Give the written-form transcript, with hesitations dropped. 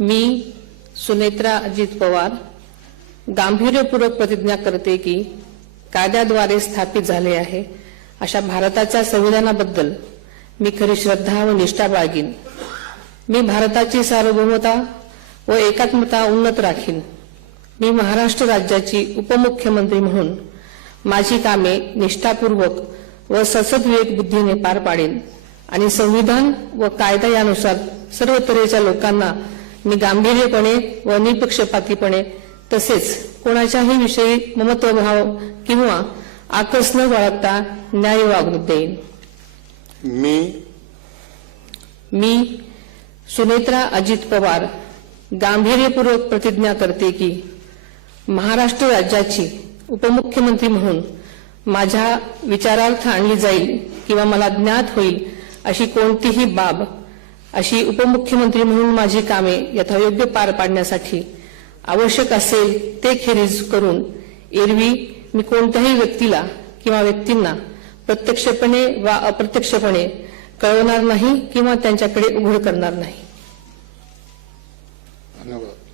मी सुनेत्रा अजित पवार गांभीर्यपूर्वक प्रतिज्ञा करते की कायद्याद्वारे स्थापित झाले आहे अशा भारताच्या संविधानाबद्दल मी खरी श्रद्धा व निष्ठा बाळगीन। मी भारताची सार्वभौमता व एकात्मता उन्नत राखीन। मी महाराष्ट्र राज्याची उपमुख्यमंत्री म्हणून माझी कामे निष्ठापूर्वक व सद्विवेक बुद्धीने पार पाडेन आणि संविधान व कायदा यानुसार सर्व तऱ्हेच्या लोकांना मी गांभीर्यपणे व निपक्षपातीपणे तसेच कोणाच्याही विषयी ममत्वभाव किंवा आकस न बाळगता न्याय वागणूक देईन। मी सुनेत्रा अजित पवार गांभीर्यपूर्वक प्रतिज्ञा करते की महाराष्ट्र राज्याची उपमुख्यमंत्री म्हणून माझ्या विचारार्थ आणली जाईल किंवा मला ज्ञात होईल अशी कोणतीही बाब अशी उपमुख्यमंत्री म्हणून माझी कामे यथायोग्य पार पाडण्यासाठी आवश्यक असेल ते खेरीज करून एरवी मी कोणत्याही व्यक्तीला किंवा व्यक्तींना प्रत्यक्षपणे वा अप्रत्यक्षपणे कळवणार नाही किंवा त्यांच्याकडे उघड करणार नाही। धन्यवाद।